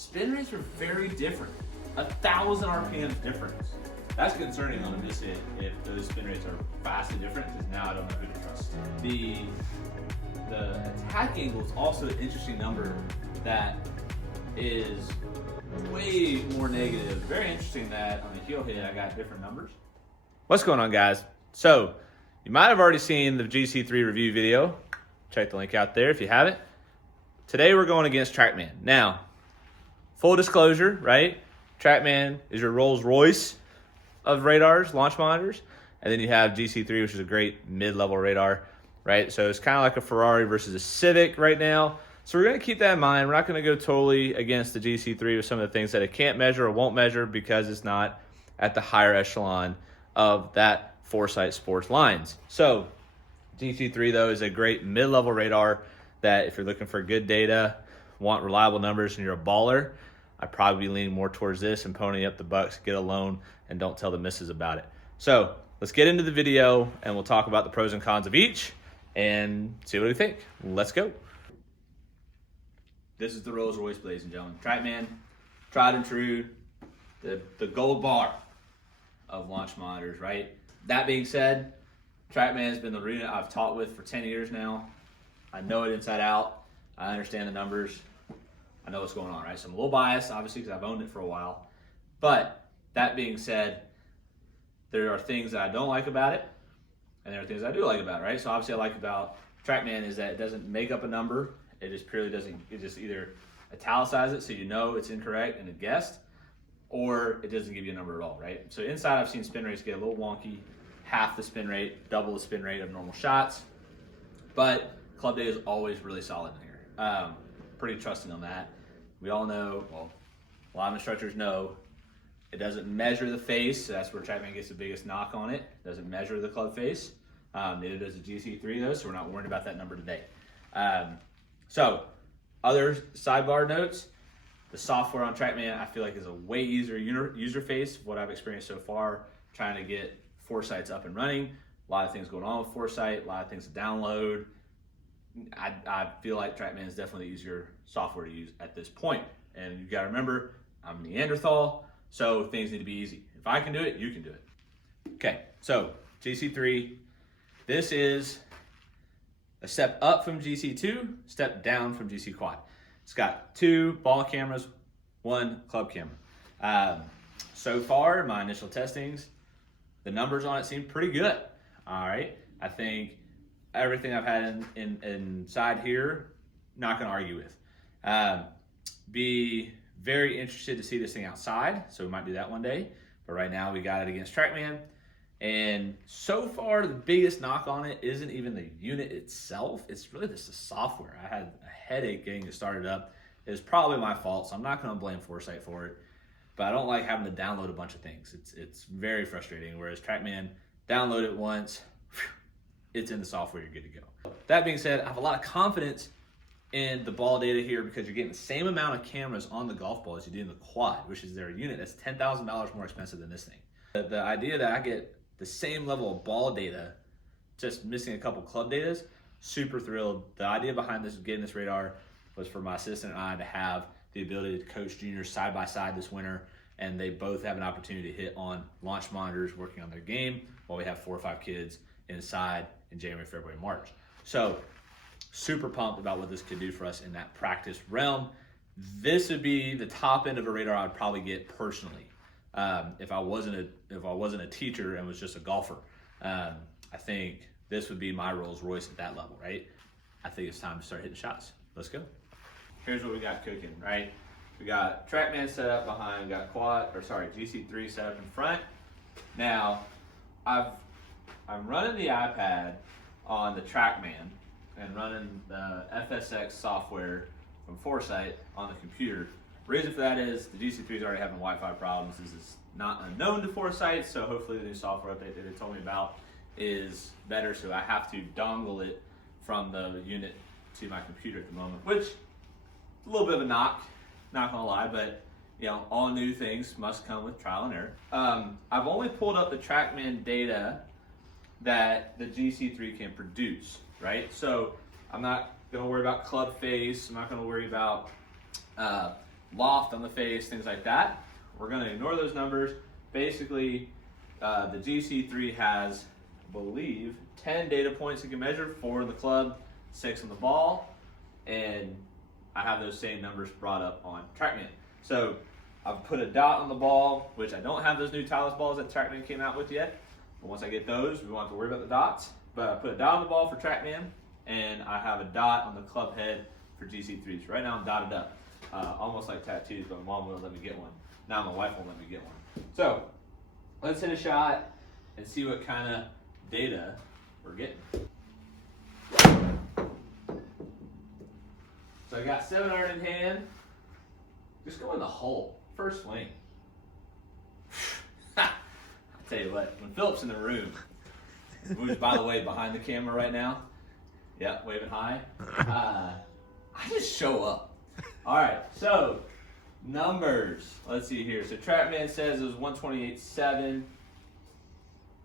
spin rates are very different. 1,000 RPM difference. That's concerning on a miss hit if those spin rates are vastly different, because now I don't know who to trust. The attack angle is also an interesting number that is way more negative. Very interesting that on the heel hit I got different numbers. What's going on, guys? So you might have already seen the GC3 review video. Check the link out there if you haven't. Today we're going against TrackMan. Now, full disclosure, right? TrackMan is your Rolls Royce of radars, launch monitors. And then you have GC3, which is a great mid-level radar, right? So it's kind of like a Ferrari versus a Civic right now. So we're going to keep that in mind. We're not going to go totally against the GC3 with some of the things that it can't measure or won't measure because it's not at the higher echelon of that Foresight sports lines. So GC3, though, is a great mid-level radar that if you're looking for good data, want reliable numbers, and you're a baller, I'd probably be leaning more towards this and ponying up the bucks, get a loan, and don't tell the missus about it. So let's get into the video, and we'll talk about the pros and cons of each and see what we think. Let's go. This is the Rolls Royce, ladies and gentlemen. TrackMan, tried and true, the gold bar of launch monitors, right? That being said, TrackMan has been the unit I've taught with for 10 years now. I know it inside out. I understand the numbers. I know what's going on, right? So I'm a little biased, obviously, because I've owned it for a while. But that being said, there are things that I don't like about it, and there are things I do like about it, right? So obviously I like about TrackMan is that it doesn't make up a number. It just purely doesn't, it just either italicizes it so you know it's incorrect and it guessed, or it doesn't give you a number at all, right? So inside I've seen spin rates get a little wonky, half the spin rate, double the spin rate of normal shots, but club data is always really solid in here. Pretty trusting on that. We all know, well, a lot of instructors know, it doesn't measure the face, so that's where TrackMan gets the biggest knock on it. It doesn't measure the club face. Neither does the GC3 though, so we're not worried about that number today. So, other sidebar notes, the software on TrackMan I feel like is a way easier user face of what I've experienced so far trying to get Foresight's up and running. A lot of things going on with Foresight, a lot of things to download. I feel like TrackMan is definitely the easier software to use at this point. And you gotta remember, I'm Neanderthal, so things need to be easy. If I can do it, you can do it. Okay, so GC3, this is a step up from GC2, step down from GC Quad. It's got 2 ball cameras, 1 club camera. So far, my initial testings, the numbers on it seem pretty good. All right, I think everything I've had inside here, not gonna argue with. Be very interested to see this thing outside, so we might do that one day. But right now we got it against TrackMan. And so far, the biggest knock on it isn't even the unit itself. It's really just the software. I had a headache getting it started up. It was probably my fault, so I'm not gonna blame Foresight for it. But I don't like having to download a bunch of things. It's very frustrating, whereas TrackMan, download it once, it's in the software, you're good to go. That being said, I have a lot of confidence in the ball data here because you're getting the same amount of cameras on the golf ball as you do in the quad, which is their unit that's $10,000 more expensive than this thing. The idea that I get the same level of ball data, just missing a couple club datas, super thrilled. The idea behind this, getting this radar, was for my assistant and I to have the ability to coach juniors side by side this winter, and they both have an opportunity to hit on launch monitors working on their game while we have 4 or 5 kids inside in January, February, March. So super pumped about what this could do for us in that practice realm. This would be the top end of a radar I would probably get personally if I wasn't a teacher and was just a golfer. I think this would be my Rolls Royce at that level, right? I think it's time to start hitting shots. Let's go. Here's what we got cooking, right? We got TrackMan set up behind, we got GC3 set up in front. Now, I'm running the iPad on the TrackMan and running the FSX software from Foresight on the computer. Reason for that is the GC3 is already having Wi-Fi problems. This is not unknown to Foresight, so hopefully the new software update that they told me about is better, so I have to dongle it from the unit to my computer at the moment, which a little bit of a knock, not gonna lie, but you know, all new things must come with trial and error. I've only pulled up the TrackMan data that the GC3 can produce, right? So I'm not gonna worry about club face, I'm not gonna worry about loft on the face, things like that. We're going to ignore those numbers. Basically, the GC3 has, I believe, 10 data points you can measure, 4 in the club, 6 on the ball, and I have those same numbers brought up on TrackMan. So I've put a dot on the ball, which I don't have those new Titleist balls that TrackMan came out with yet. But once I get those, we won't have to worry about the dots. But I put a dot on the ball for TrackMan, and I have a dot on the club head for GC3s. Right now I'm dotted up, almost like tattoos, but my mom wouldn't let me get one. Now my wife won't let me get one. So let's hit a shot and see what kind of data we're getting. So I got 7 iron in hand. Just go in the hole. First swing. I'll tell you what, when Philip's in the room, who's by the way behind the camera right now, yep, waving high, I just show up. All right, so numbers. Let's see here. So TrackMan says it was 128.7.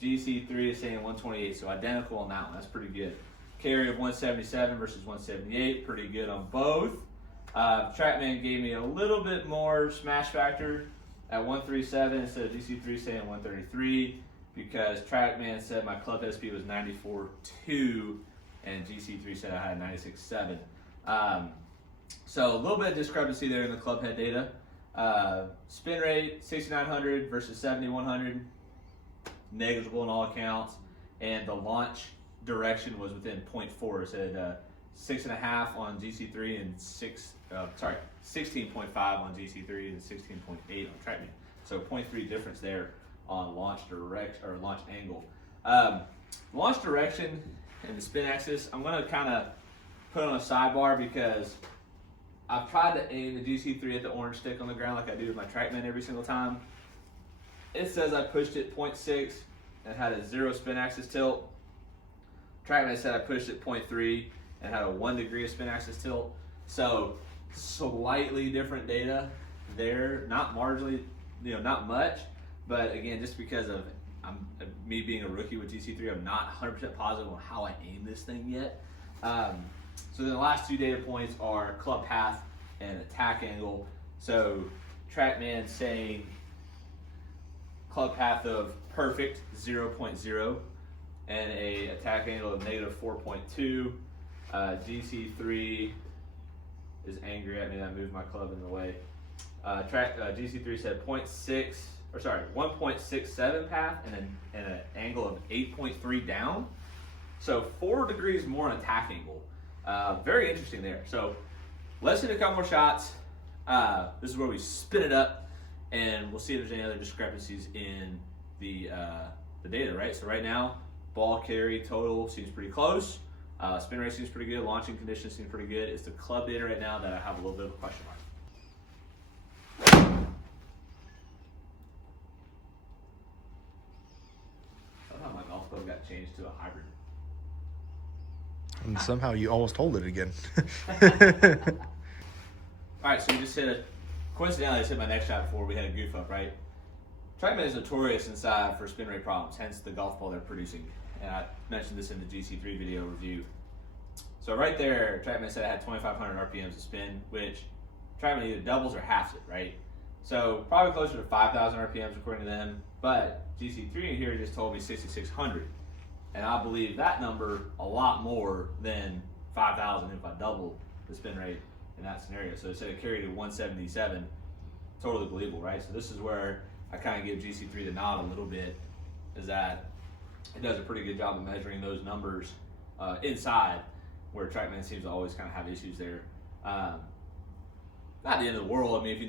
GC3 is saying 128, so identical on that one. That's pretty good. Carry of 177 versus 178, pretty good on both. TrackMan gave me a little bit more smash factor at 137 instead of GC3 saying 133 because TrackMan said my club head speed was 94.2 and GC3 said I had 96.7. So a little bit of discrepancy there in the club head data. Spin rate 6,900 versus 7,100, negligible in all accounts, and the launch direction was within 0.4. It said 6.5 on GC3 and 16.5 on GC3 and 16.8 on TrackMan. So 0.3 difference there on launch direct or launch angle. Launch direction and the spin axis, I'm going to kind of put on a sidebar because I've tried to aim the GC3 at the orange stick on the ground like I do with my TrackMan every single time. It says I pushed it 0.6 and had a 0 spin axis tilt. TrackMan said I pushed it 0.3 and had a 1 degree of spin axis tilt. So slightly different data there, not marginally, not much, but again, just because of me being a rookie with GC3, I'm not 100% positive on how I aim this thing yet. So then the last 2 data points are club path and attack angle. So TrackMan saying club path of perfect 0.0 and a attack angle of negative 4.2. GC3 is angry at me that I moved my club in the way. GC3 said 1.67 path and an angle of 8.3 down. So 4 degrees more on attack angle. Very interesting there. So let's hit a couple more shots. This is where we spin it up and we'll see if there's any other discrepancies in the data, right? So right now, ball carry total seems pretty close. Spin rate seems pretty good. Launching conditions seem pretty good. It's the club data right now that I have a little bit of a question mark. Somehow my golf club got changed to a hybrid. And somehow you almost hold it again. All right, so we just coincidentally, I just hit my next shot before we had a goof up, right? TrackMan is notorious inside for spin rate problems, hence the golf ball they're producing. And I mentioned this in the GC3 video review. So right there, TrackMan said I had 2,500 RPMs of spin, which TrackMan either doubles or halves it, right? So probably closer to 5,000 RPMs according to them, but GC3 in here just told me 6,600. And I believe that number a lot more than 5,000 if I double the spin rate in that scenario. So it said it carried to 177, totally believable, right? So this is where I kind of give GC3 the nod a little bit, is that it does a pretty good job of measuring those numbers inside, where TrackMan seems to always kind of have issues there. Not the end of the world. I mean, if you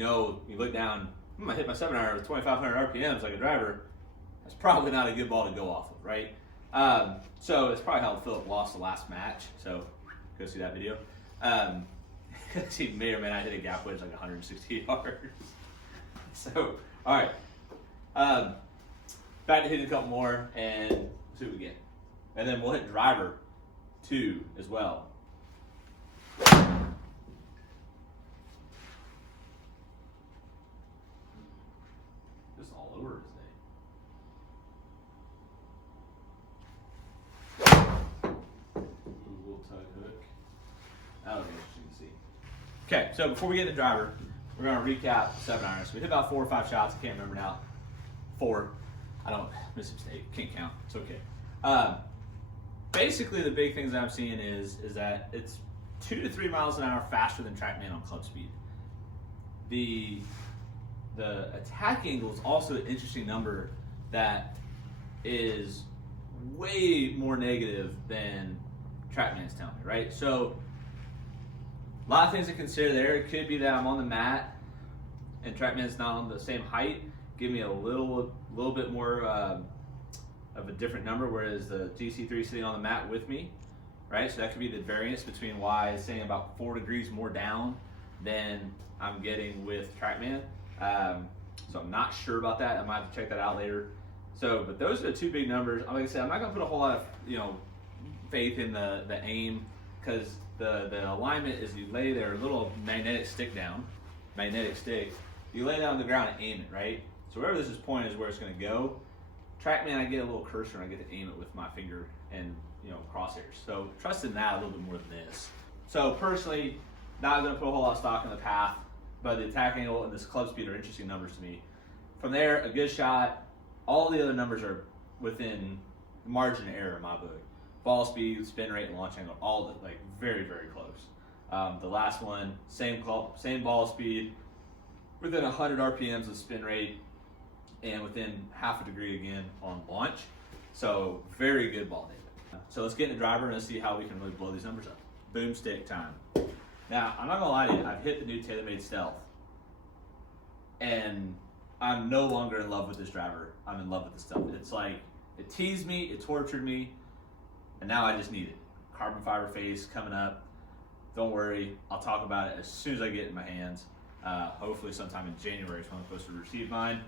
look down, I hit my 7-iron with 2,500 RPMs like a driver, that's probably not a good ball to go off of, right? So it's probably how Philip lost the last match, so go see that video. He may or may not hit a gap wedge like 160 yards. So, all right. Back to hitting a couple more and see what we get. And then we'll hit driver 2 as well. Just all over his thing. Little tug hook. That'll be interesting to see. Okay, so before we get to driver, we're gonna recap 7-iron. So we hit about 4 or 5 shots. I can't remember now. 4. I don't miss a mistake. Can't count. It's okay. Basically, the big things I'm seeing is that it's 2 to 3 miles an hour faster than TrackMan on club speed. The attack angle is also an interesting number that is way more negative than TrackMan's telling me, right? So a lot of things to consider there. It could be that I'm on the mat and TrackMan's not on the same height, give me a little bit more of a different number, whereas the GC3 is sitting on the mat with me, right? So that could be the variance between why it's saying about 4 degrees more down than I'm getting with TrackMan. So I'm not sure about that. I might have to check that out later. So, but those are the 2 big numbers. Like I said, I'm not gonna put a whole lot of faith in the aim, because the alignment is you lay their little magnetic stick. You lay it down on the ground and aim it, right? So wherever this is pointed is where it's gonna go. TrackMan, I get a little cursor and I get to aim it with my finger and crosshairs. So trust in that a little bit more than this. So personally, not gonna put a whole lot of stock in the path, but the attack angle and this club speed are interesting numbers to me. From there, a good shot. All the other numbers are within the margin of error in my book. Ball speed, spin rate, and launch angle, all very, very close. The last one, same ball speed, within 100 RPMs of spin rate, and within half a degree again on launch. So very good ball data. So let's get in the driver and let's see how we can really blow these numbers up. Boomstick time. Now, I'm not gonna lie to you, I've hit the new TaylorMade Stealth, and I'm no longer in love with this driver. I'm in love with the Stealth. It's like, it teased me, it tortured me, and now I just need it. Carbon fiber face coming up. Don't worry, I'll talk about it as soon as I get it in my hands. Hopefully sometime in January is when I'm supposed to receive mine.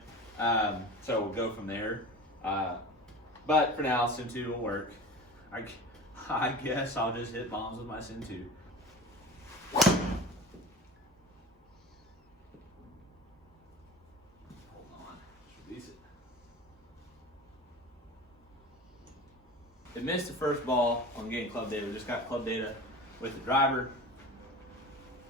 So we'll go from there. But for now, Sim 2 will work. I guess I'll just hit bombs with my Sim 2. Hold on, release it. It missed the first ball on getting club data. We just got club data with the driver.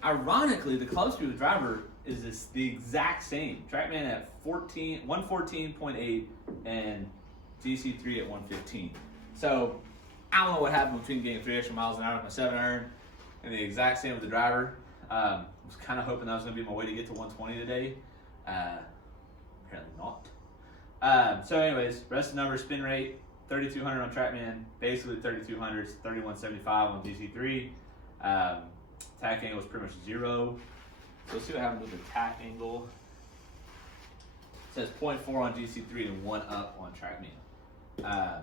Ironically, the club speed with the driver is the exact same. TrackMan at 114.8 and GC3 at 115. So I don't know what happened between getting 3 extra miles an hour with my 7-iron and the exact same with the driver. I was kind of hoping that was going to be my way to get to 120 today. Apparently not. So anyways, rest of the numbers, spin rate, 3,200 on TrackMan, basically 3,200, 3,175 on GC3. Attack angle is pretty much 0. So let's see what happens with the attack angle. It says 0.4 on GC3 and 1 up on TrackMan.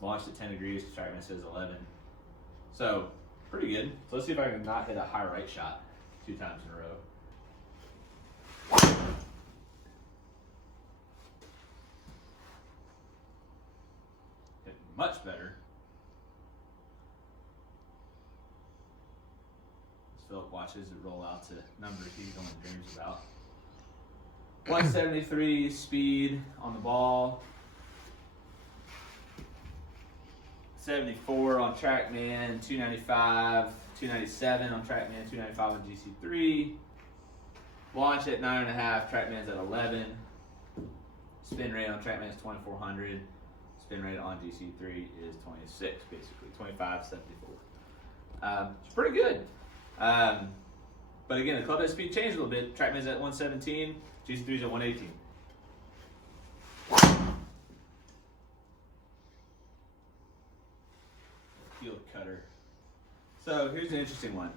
Launched at 10 degrees, TrackMan says 11. So pretty good. So let's see if I can not hit a high right shot 2 times in a row. Hit much better. Philip watches it roll out to numbers he's only dreams about. 173 speed on the ball. 74 on TrackMan, 295, 297 on TrackMan, 295 on GC3. Launch at 9.5, TrackMan's at 11. Spin rate on TrackMan is 2,400. Spin rate on GC3 is 26, basically, 25.74. It's pretty good. But again, the club head speed changed a little bit. TrackMan's at 117, GC3's at 118. Heel cutter. So here's an interesting one.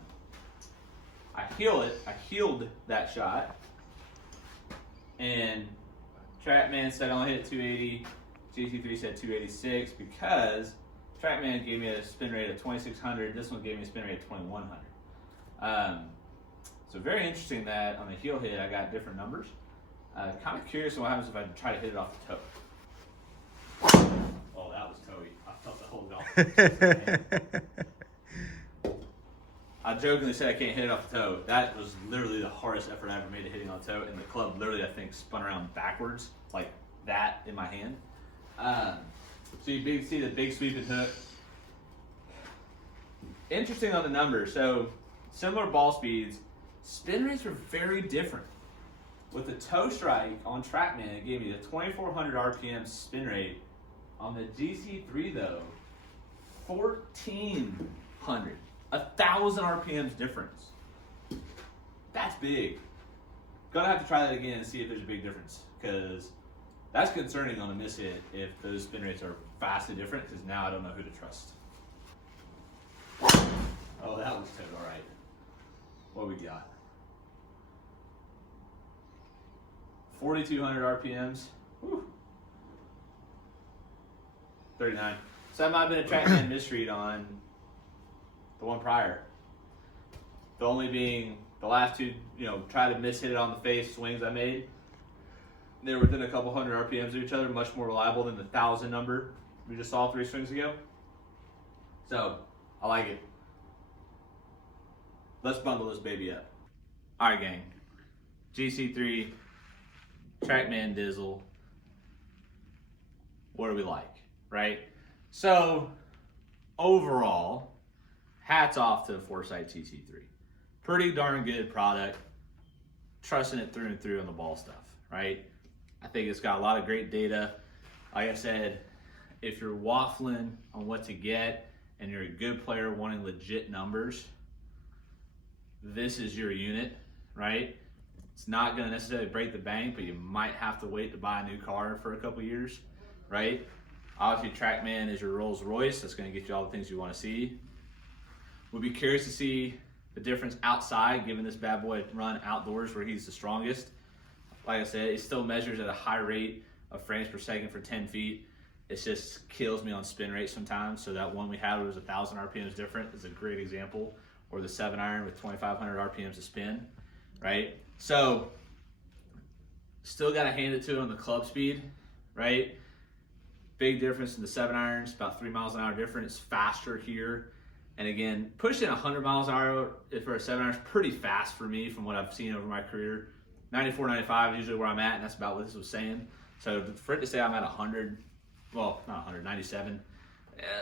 I heeled that shot, and TrackMan said I only hit 280, GC3 said 286 because TrackMan gave me a spin rate of 2,600. This one gave me a spin rate of 2,100. So very interesting that on the heel hit I got different numbers. Kind of curious what happens if I try to hit it off the toe. Oh, that was toey. I felt the whole golf. I jokingly said I can't hit it off the toe. That was literally the hardest effort I ever made at hitting on the toe, and the club literally, I think, spun around backwards like that in my hand. So you see the big sweeping hook. Interesting on the numbers. So similar ball speeds, spin rates are very different. With the toe strike on TrackMan, it gave me the 2,400 RPM spin rate. On the GC3 though, 1,400, 1,000 RPMs difference. That's big. Gonna have to try that again and see if there's a big difference, because that's concerning on a miss hit if those spin rates are vastly different, because now I don't know who to trust. Oh, that was towed all right. What we got? 4,200 RPMs. Whew. 39. So that might have been a TrackMan misread on the one prior. The only being the last two, try to miss hit it on the face swings I made. They were within a couple hundred RPMs of each other, much more reliable than the 1,000 number we just saw 3 swings ago. So I like it. Let's bundle this baby up. All right, gang. GC3, TrackMan Dizzle. What do we like, right? So overall, hats off to the Foresight GC3. Pretty darn good product. Trusting it through and through on the ball stuff, right? I think it's got a lot of great data. Like I said, if you're waffling on what to get and you're a good player wanting legit numbers, this is your unit, right? It's not going to necessarily break the bank, but you might have to wait to buy a new car for a couple years, right? Obviously, TrackMan is your Rolls Royce. That's going to get you all the things you want to see. We'll be curious to see the difference outside, given this bad boy run outdoors where he's the strongest. Like I said, it still measures at a high rate of frames per second for 10 feet. It just kills me on spin rate sometimes. So that one we had was 1,000 RPMs different is a great example. Or the 7-iron with 2,500 RPMs to spin, right? So still got to hand it to it on the club speed, right? Big difference in the 7-irons, about 3 miles an hour difference. It's faster here. And again, pushing 100 miles an hour for a 7-iron is pretty fast for me from what I've seen over my career. 94, 95 is usually where I'm at, and that's about what this was saying. So for it to say I'm at 100, well, not 100, 97,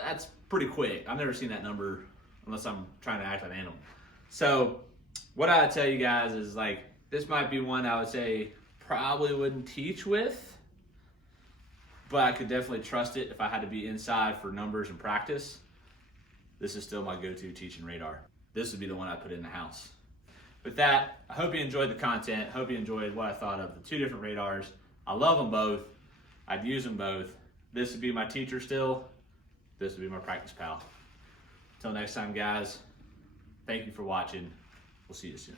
that's pretty quick. I've never seen that number unless I'm trying to act like an animal. So what I would tell you guys is, like, this might be one I would say probably wouldn't teach with, but I could definitely trust it if I had to be inside for numbers and practice. This is still my go-to teaching radar. This would be the one I put in the house. With that, I hope you enjoyed the content. Hope you enjoyed what I thought of the 2 different radars. I love them both. I'd use them both. This would be my teacher still. This would be my practice pal. Until next time, guys, thank you for watching. We'll see you soon.